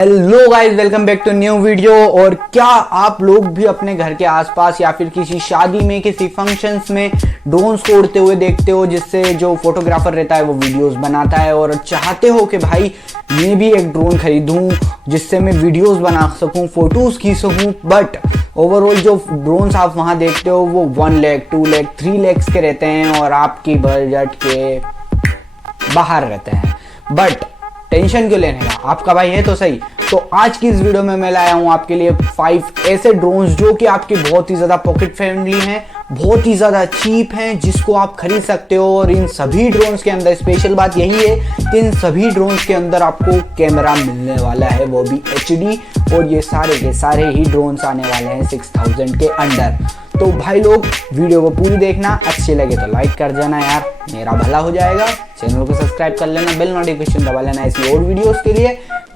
Hello guys, welcome back to new video. और क्या आप लोग भी अपने घर के आसपास या फिर किसी शादी में, किसी फंक्शंस में ड्रोन्स को उड़ते हुए देखते हो, जिससे जो फोटोग्राफर रहता है वो वीडियोस बनाता है और चाहते हो कि भाई मैं भी एक ड्रोन खरीदूं जिससे मैं वीडियोस बना सकूं, फोटोज खींच सकूं। बट ओवरऑल जो ड्रोन्स आप वहां देखते हो वो 1 लाख 2 लाख 3 लाख के रहते हैं और आपकी बजट के बाहर रहते हैं। बट टेंशन क्यों लेने का, आपका भाई है तो सही। तो आज की इस वीडियो में मैं लाया हूं आपके लिए 5 ऐसे ड्रोन्स जो कि आपके बहुत ही ज्यादा पॉकेट फ्रेंडली हैं, बहुत ही ज्यादा चीप हैं, जिसको आप खरीद सकते हो। और इन सभी ड्रोन्स के अंदर स्पेशल बात यही है कि इन सभी ड्रोन्स के अंदर आपको कैमरा मिलने वाला है, वो भी HD। और ये सारे के सारे ही ड्रोन्स आने वाले हैं 6000 के अंडर। तो भाई लोग वीडियो को पूरी देखना, अच्छी लगे तो लाइक कर देना यार, मेरा भला हो जाएगा। चैनल को सब्सक्राइब कर लेना, बेल नोटिफिकेशन दबा लेना ऐसी और वीडियोस के लिए।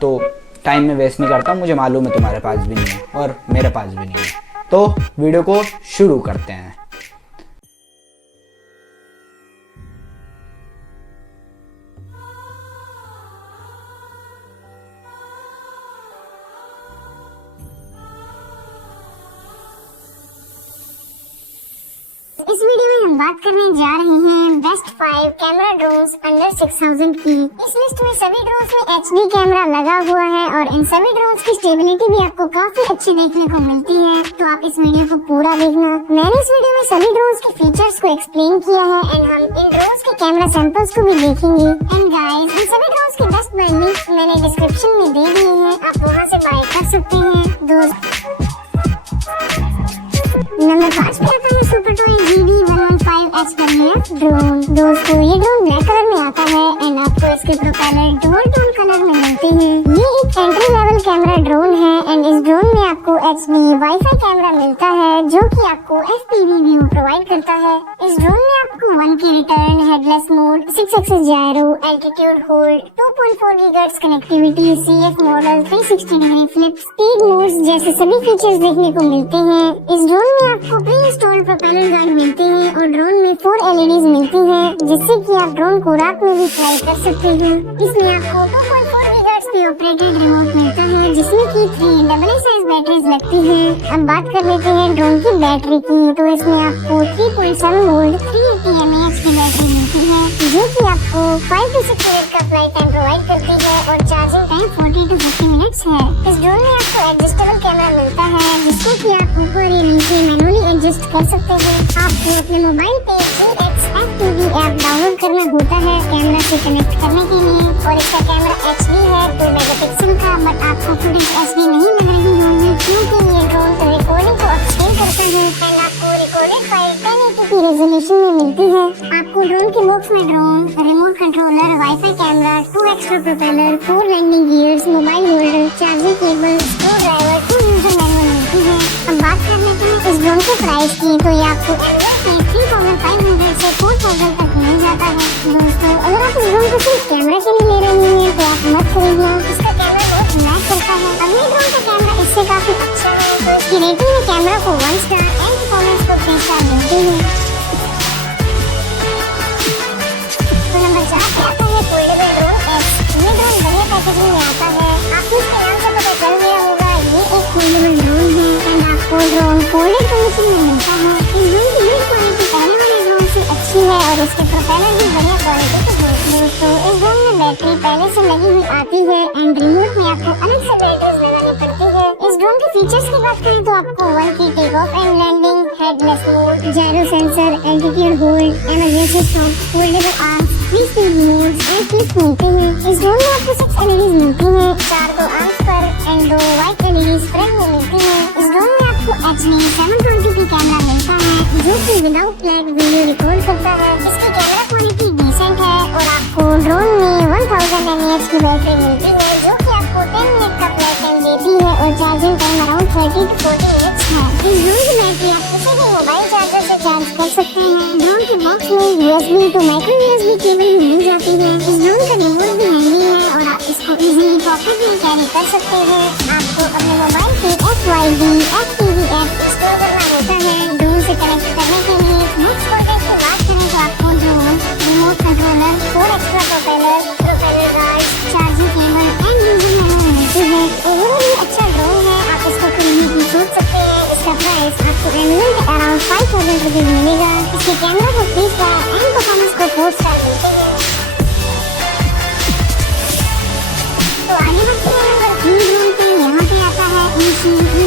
तो टाइम में वेस्ट नहीं करता, मुझे मालूम है तुम्हारे पास भी नहीं है और मेरे पास भी नहीं है। तो वीडियो को शुरू करते हैं। इस वीडियो में हम बात करने जा रहे हैं बेस्ट 5 कैमरा ड्रोन्स अंडर 6000 की। इस लिस्ट में सभी ड्रोन्स में HD कैमरा लगा हुआ है और इन सभी ड्रोन्स की स्टेबिलिटी भी आपको काफी अच्छी देखने को मिलती है। तो आप इस वीडियो को पूरा देखना। मैंने इस वीडियो में सभी ड्रोन्स के फीचर्स को एक्सप्लेन किया है एंड हम इन ड्रोन्स के कैमरा सैंपल्स को भी देखेंगे। एंड गाइस, इन सभी ड्रोन्स के बेस्ट बाय लिंक मैंने डिस्क्रिप्शन में दे दिए हैं, आप वहाँ से बाय कर सकते हैं दोस्त। नंबर 5 पे आता है सुपर टॉय GD115H ड्रोन। दोस्तों, ये ड्रोन ब्लैक कलर में आता है एंड आपको इसके प्रोपेलर डुअल टोन कलर में मिलते हैं। ये एक एंट्री लेवल कैमरा ड्रोन है एंड इस ड्रोन में आपको HD वाईफाई कैमरा मिलता है जो कि आपको FPV व्यू प्रोवाइड करता है। इस ड्रोन में आपको 1K return, headless mode, 6 axis gyro, altitude hold, 2.4 GHz connectivity, CF model, 360 degree flip, speed modes जैसे सभी फीचर्स देखने को मिलते हैं। इस ड्रोन में आपको प्री इंस्टॉल्ड प्रोपेलर गार्ड मिलते हैं और ड्रोन में 4 LEDs मिलती हैं जिससे कि आप ड्रोन को रात में भी फ्लाई कर सकते हैं। इसमें आपको 2.4 GHz पे ऑपरेटेड रिमोट मिलता है जिसमें कि 3 डबल साइज बैटरीज लगती हैं। अब बात कर लेते हैं ड्रोन की बैटरी की। तो इसमें आपको 3.7 वोल्ट 380 mAh की बैटरी मिलती है जो कि आपको 5 to 6 मिनट का फ्लाइट टाइम प्रोवाइड करती है और चार्जिंग टाइम 40 to 50 मिनट्स है। इस ड्रोन में आपको एडजस्टेबल कैमरा मिलता है जिसको कि आप ऊपर या नीचे मैनुअली एडजस्ट कर सकते हैं। आपको अपने मोबाइल पे FPV ऐप डाउनलोड करना होता है कैमरा से कनेक्ट करने के लिए और इसका कैमरा HD है 2 मेगापिक्सल का। बट आपको फुटेज HD नहीं लग रही होगी क्योंकि ये ड्रोन रिकॉर्डिंग को अपस्केल करता है एंड आपको रिकॉर्डेड फाइल 1080p रेजोल्यूशन में मिलती है। आपको ड्रोन के बॉक्स में drone, remote controller, wifi camera, 2 extra propeller, 4 landing gears, mobile holder, charging cable, screw driver, 2 user manual मिलती है। अब बात कर लेते हैं इस ड्रोन के प्राइस की। तो ये आपको 3500 से 4000 तक मिल जाता है। दोस्तों, अगर आप इस ड्रोन को सिर्फ कैमरा के लिए ले रहे हैं तो आप मत खरीदना, इसका कैमरा बहुत लैग करता है। अगले ड्रोन का कैमरा इससे काफी अच्छा है तो इसकी रेटिंग में कैमरा को 1 स्टार एंड परफॉर्मेंस को 3 स्टार देती है। तो नंबर 4 पे आता है फोल्डेबल ड्रोन X। ये ड्रोन बढ़िया पैकेजिंग में आता है, आपको इसके नाम से पता चल गया होगा ये एक फोल्डेबल ड्रोन है एंड आपको ड्रोन फोल्डेड कंडीशन में मिलता है। इस ड्रोन की बिल्ड क्वालिटी पहले वाले ड्रोन से अच्छी है और इसके प्रोपेलर भी बढ़िया क्वालिटी के हैं। दोस्तों, इस ड्रोन में बैटरी पहले से लगी हुई आती है एंड रिमोट में आपको अलग से बैटरीज लगानी पड़ती है। इस ड्रोन के फीचर्स की बात करें तो आपको 1K take off and landing, headless mode, gyro sensor, altitude hold, emergency stop, foldable arms, 3 speed modes and flip मिलते हैं। इस ड्रोन में आपको 6 LEDs मिलती हैं, 4 तो आर्म्स पर एंड 2 व्हाइट LEDs फ्रंट में मिलती हैं। इस ड्रोन में आपको HD 720p कैमरा मिलता है जो कि विदाउट फ्लैग वीडियो रिकॉर्ड करता है। इसकी कैमरा क्वालिटी डिसेंट है और आपको ड्रोन में 1000 mAh की बैटरी मिलती है जो कि आपको 10 मिनट का फ्लाइट टाइम देती है और charging time around 30 to 40 minutes है। इस ड्रोन की बैटरी आप किसी भी मोबाइल चार्जर से चार्ज कर सकते हैं। ड्रोन के बॉक्स में USB to micro USB cable भी मिल जाती है। इस ड्रोन का रिमोट भी हैंडी है और आप इसको इजीली पॉकेट में कैरी कर सकते हैं। आपको अपने मोबाइल पे FPV ऐप इंस्टॉल करना होता है ड्रोन से कनेक्ट करने के लिए। नेक्स्ट कंटेंट की बात करें तो आपको drone, remote controller, 4 extra propeller guard, charging cable and user manual मिलती है। ओवरऑल अच्छा ड्रोन है, आप इसको खरीदने की सोच सकते हैं। इसका प्राइस आपको एमेजन पे अराउंड 5000 रुपीज मिलेगा। इसके कैमरा को 3 स्टार एंड परफॉर्मेंस को 4 स्टार मिलते हैं। तो आगे बढ़ते हैं नंबर 3 ड्रोन पे। यहाँ पे आता है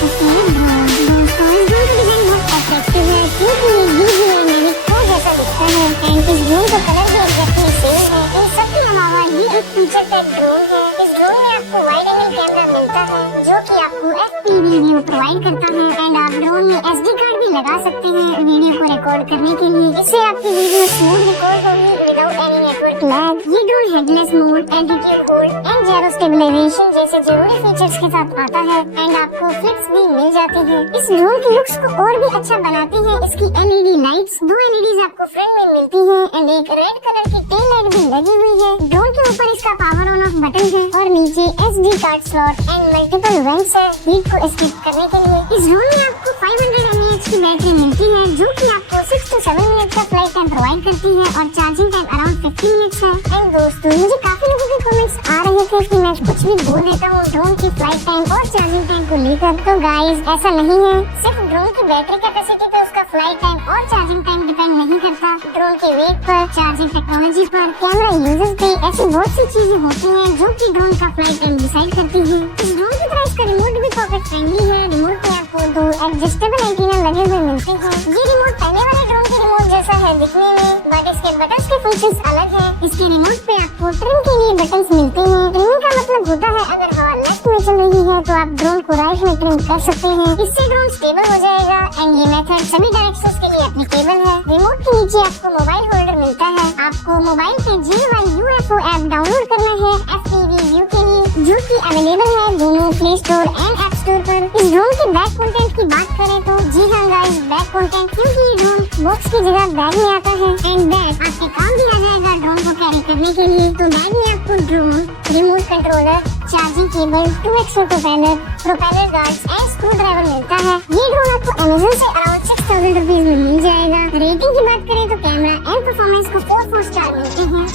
Xplained ड्रोन। दोस्तों इस ड्रोन का डिजाइन बहुत अट्रैक्टिव है क्योंकि ये DJI Mavic Pro जैसा दिखता है एंड इस ड्रोन का कलर भी एग्जैक्टली सेम है। इन सब के अलावा ये एक फीचर पैक ड्रोन है। इस ड्रोन में आपको वाइड एंगल कैमरा मिलता है जो कि आपको FPV व्यू प्रोवाइड करता है एंड आप ड्रोन में SD कार्ड भी लगा सकते हैं वीडियो को रिकॉर्ड करने के लिए। इससे आपकी वीडियो स्मूथ रिकॉर्ड होगी विदाउट एनी नेटवर्क लैग। ये drone headless mode, altitude hold and zero stabilisation जैसे जरूरी फीचर्स के साथ आता है एंड आपको फ्लिप्स भी मिल जाते हैं। इस ड्रोन की लुक्स को और भी अच्छा बनाती है इसकी LED लाइट्स। 2 LEDs आपको फ्रंट में मिलती है एंड एक रेड कलर की टेल लाइट भी लगी हुई है। ड्रोन के ऊपर इसका पावर ऑन ऑफ बटन है और नीचे SD card slot and multiple vents है हीट को एस्केप करने के लिए। इस ड्रोन में आपको 500 mAh की बैटरी मिलती है जो कि आपको 6 to 7 मिनट का फ्लाइट टाइम प्रोवाइड करती है और चार्जिंग टाइम अराउंड 15 मिनट्स है। एंड दोस्तों मुझे काफी लोगों के कमेंट्स आ रहे थे कि मैं कुछ भी बोल देता हूँ ड्रोन की फ्लाइट टाइम और चार्जिंग टाइम को लेकर। तो गाइस ऐसा नहीं है, सिर्फ ड्रोन की बैटरी कैपेसिटी पे उसका फ्लाइट टाइम और चार्जिंग टाइम डिपेंड नहीं करता। ड्रोन के वेट पर, चार्जिंग टेक्नोलॉजी पर, कैमरा यूजेस पे ऐसी बहुत सी चीजें होती हैं जो कि ड्रोन का फ्लाइट टाइम डिसाइड करती है। इस ड्रोन की तरह इसका रिमोट भी पॉकेट फ्रेंडली है। रिमोट पे आपको 2 एडजस्टेबल एंटीना लगे हुए मिलते हैं। ये रिमोट पहले वाले ड्रोन के रिमोट जैसा है दिखने में बट इसके बटन्स के फीचर्स अलग है। इसके रिमोट पे आपको ट्रिम के लिए बटन्स मिलते हैं। ट्रिमिंग का मतलब होता है अगर हवा लेफ्ट में चल रही है तो आप ड्रोन को राइट में ट्रिम कर सकते हैं। इससे ड्रोन स्टेबल हो जाएगा एंड ये मेथड सभी डायरेक्शंस के लिए एप्लीकेबल है। रिमोट के नीचे आपको मोबाइल होल्डर मिलता है। आपको मोबाइल पे GY UFO ऐप डाउनलोड करना है FPV व्यू के लिए जो कि अवेलेबल है दोनों play store and app store पर। इस ड्रोन के बैक कंटेंट की बात करें तो जी हाँ गाइस, बैक कंटेंट क्योंकि ये ड्रोन बॉक्स की जगह बैग में आता है एंड बैग आपके काम भी आ जाएगा ड्रोन को कैरी करने के लिए। तो बैग में आपको drone, remote controller, charging cable, 2 extra propeller guards and screw driver मिलता है। ये ड्रोन आपको अमेजन से अराउंड 6000 रुपीज में मिल जाएगा। रेटिंग की बात करें तो कैमरा एंड परफॉर्मेंस को 4 स्टार मिलते हैं।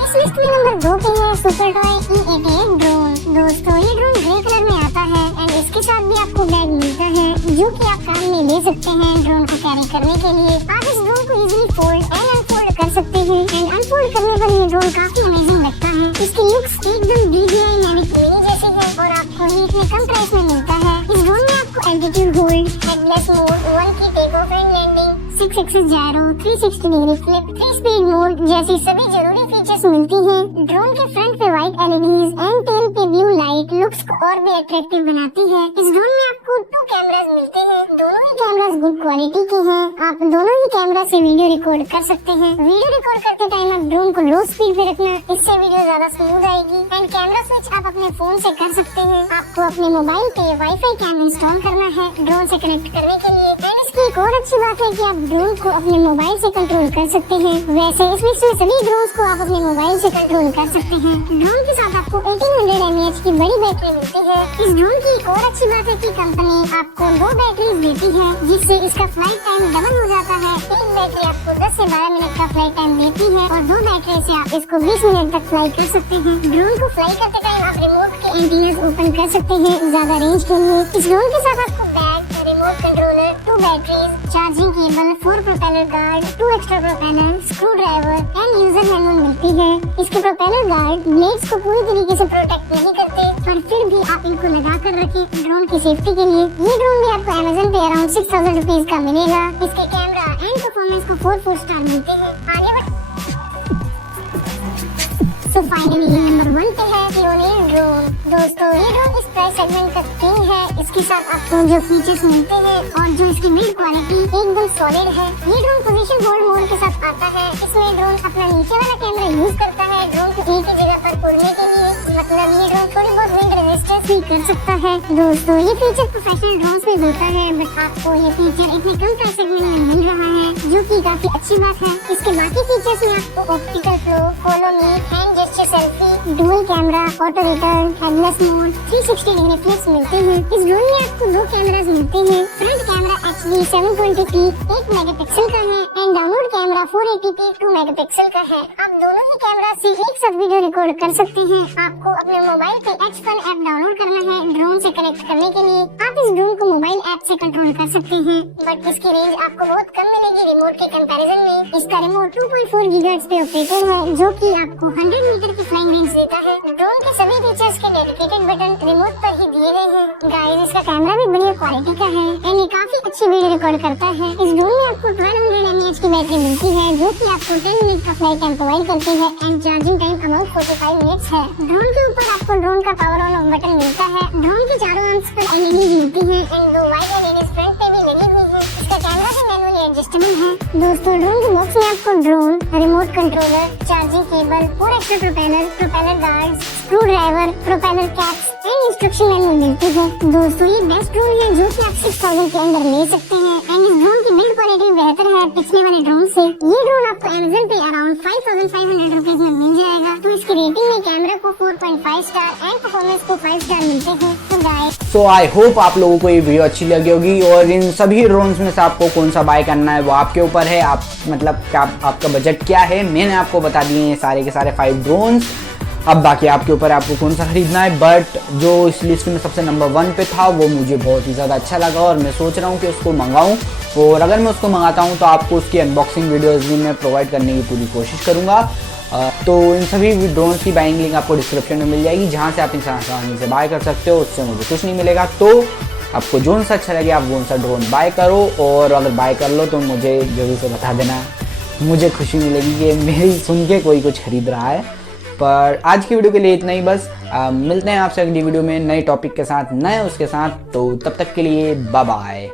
इस लिस्ट में नंबर 2 पे है सुपर टॉय E88 ड्रोन। दोस्तों ये ड्रोन ग्रे कलर में आता है एंड इसके साथ भी आपको बैग मिलता है जो कि आप काम में ले सकते हैं ड्रोन को कैरी करने के लिए। आप इस ड्रोन को इजीली फोल्ड एंड अनफोल्ड कर सकते हैं एंड अनफोल्ड करने पर ये ड्रोन काफी अमेजिंग लगता है। इसकी लुक्स एकदम DJI Mavic Mini जैसी है और आपको हीट में कम प्राइस में मिलता है। इस ड्रोन में आपको एल्टीट्यूड होल्ड, हेडलेस मोड, 1 की take off and landing, 6 axis gyro, 360 degree flip, 3 speed mode जैसी सभी जरूरी फीचर्स मिलती हैं। ड्रोन के फ्रंट पे व्हाइट LEDs एंड टेल पे ब्लू लाइट लुक्स को और भी अट्रैक्टिव बनाती है। इस ड्रोन में आपको 2 कैमरास मिलते हैं। दोनों ही कैमरास गुड क्वालिटी के हैं। आप दोनों ही कैमरा से वीडियो रिकॉर्ड कर सकते हैं। वीडियो रिकॉर्ड करते टाइम आप ड्रोन को लो स्पीड पे रखना, इससे वीडियो ज्यादा स्मूथ आएगी एंड कैमरा स्विच आप अपने फोन से कर सकते हैं। आपको अपने मोबाइल पे वाईफाई कैम इंस्टॉल करना है ड्रोन से कनेक्ट करने के लिए। इसकी एक और अच्छी बात है कि आप ड्रोन को अपने मोबाइल से कंट्रोल कर सकते हैं। वैसे इस लिस्ट में सभी ड्रोन्स को आप अपने मोबाइल से कंट्रोल कर सकते हैं। ड्रोन के साथ आपको 1800 mAh की बड़ी बैटरी मिलती है। इस ड्रोन की एक और अच्छी बात है कि कंपनी आपको 2 बैटरीज देती है जिससे इसका फ्लाइट टाइम डबल हो जाता है। एक बैटरी आपको 10 से 12 मिनट का फ्लाइट टाइम देती है और 2 बैटरी से आप इसको 20 मिनट तक फ्लाई कर सकते हैं। ड्रोन को फ्लाई करते टाइम आप रिमोट के एंटीनास ओपन कर सकते हैं ज्यादा रेंज के लिए। इस ड्रोन के साथ आपको bag, remote controller, 2 batteries, charging cable, 4 propeller guard, 2 extra propeller, screw driver and user manual मिलती है। इसके प्रोपेलर गार्ड ब्लेड्स को पूरी तरीके से प्रोटेक्ट नहीं करते पर फिर भी आप इनको लगा कर रखें ड्रोन की सेफ्टी के लिए। ये ड्रोन भी आपको अमेजन पे अराउंड 6000 रुपीज का मिलेगा। इसके कैमरा एंड परफॉर्मेंस को 4 स्टार मिलते हैं। आगे बढ़ तो फाइनली नंबर 1 पे है ड्रोन। दोस्तों ये ड्रोन इस प्राइस सेगमेंट का किंग है। इसके साथ आपको जो फीचर्स मिलते हैं और जो इसकी बिल्ड क्वालिटी एकदम सॉलिड है। ये ड्रोन पोजीशन होल्ड मोड के साथ आता है। इसमें ड्रोन अपना नीचे वाला कैमरा यूज करता है ड्रोन को एक ही जगह पर उड़ने के लिए। मतलब ये ड्रोन थोड़ी बहुत विंड रेजिस्टेंस भी कर सकता है। दोस्तों ये फीचर प्रोफेशनल ड्रोन्स में होता है, बट आपको ये फीचर इतने कम प्राइस सेगमेंट में मिल रहा है, जो कि काफी अच्छी बात है। इसके बाकी फीचर्स में आपको optical flow, follow me, hand gesture selfie, dual camera, auto return, headless mode, 360 degree flips मिलते हैं। इस ड्रोन में आपको 2 कैमरास मिलते हैं। Front camera HD 720p 8 megapixel का है and download camera 480p 2 megapixel का है। आप दोनों ही कैमरा से एक साथ वीडियो रिकॉर्ड कर सकते हैं। आपको अपने मोबाइल पे Xplained ऐप डाउनलोड करना है ड्रोन से कनेक्ट करने के लिए। आप इस ड्रोन को मोबाइल ऐप से कंट्रोल कर सकते हैं, बट इसकी रेंज आपको बहुत कम मिलेगी रिमोट के कंपैरिजन में। इसका रिमोट 2.4 गीगाहर्ट्ज पे ऑपरेटेड है, जो कि आपको 100 मीटर की फ्लाइंग रेंज देता है। ड्रोन के सभी फीचर्स के डेडिकेटेड बटन रिमोट पर ही दिए गए हैं। गाइस इसका कैमरा भी बढ़िया क्वालिटी का है एंड ये काफी अच्छी वीडियो रिकॉर्ड करता है। इस ड्रोन में आपको 1200 mAh की बैटरी मिलती है, जो कि आपको 10 मिनट का फ्लाइट टाइम प्रोवाइड करती है and charging time about 45 minutes है। ड्रोन के ऊपर आपको ड्रोन का पावर ऑन ऑफ बटन मिलता है। ड्रोन के चारों आर्म्स पर LEDs मिलती हैं एंड 2 वाइड LEDs फ्रंट पे भी लगी हुई है। इसका कैमरा भी मैनुअली एडजस्टेबल है। दोस्तों ड्रोन के बॉक्स में आपको drone, remote controller, charging cable, 4 extra propeller guards, screw driver, propeller caps and instruction manual मिलती है। दोस्तों ये बेस्ट ड्रोन है जो कि आप 6000 के अंदर ले सकते हैं एंड इस ड्रोन की बिल्ड क्वालिटी बेहतर है पिछले वाले ड्रोन से। ये ड्रोन आपको Amazon पे अराउंड 5500 रुपीज में मिल जाएगा। तो इसकी रेटिंग में कैमरा को 4.5 स्टार एंड परफॉर्मेंस को 5 स्टार मिलते हैं। तो गाइस सो आई होप आप लोगों को ये वीडियो अच्छी लगी होगी और इन सभी ड्रोन्स में से आपको कौन सा बाय करना है वो आपके ऊपर है। आप मतलब क्या आपका बजट क्या है, मैंने आपको बता दिए हैं सारे के सारे 5 ड्रोन्स। अब बाकी आपके ऊपर है आपको कौन सा खरीदना है, बट जो इस लिस्ट में सबसे नंबर 1 पे था वो मुझे बहुत ही ज़्यादा अच्छा लगा और मैं सोच रहा हूँ कि उसको मंगाऊँ। और अगर मैं उसको मंगाता हूँ तो आपको उसकी अनबॉक्सिंग वीडियोज़ भी मैं प्रोवाइड करने की पूरी कोशिश करूँगा। तो इन सभी ड्रोन्स की बाइंग लिंक आपको डिस्क्रिप्शन में मिल जाएगी, जहाँ से आप इन आसानी से बाय कर सकते हो। उससे मुझे कुछ नहीं मिलेगा, तो आपको जोन सा अच्छा लगे आप वो सा ड्रोन बाय करो। और अगर बाय कर लो तो मुझे जरूर से बता देना, मुझे खुशी मिलेगी कि मेरी सुन के कोई कुछ खरीद रहा है। पर आज की वीडियो के लिए इतना ही बस। मिलते हैं आपसे अगली वीडियो में नए टॉपिक के साथ, नए उसके साथ। तो तब तक के लिए बाय बाय।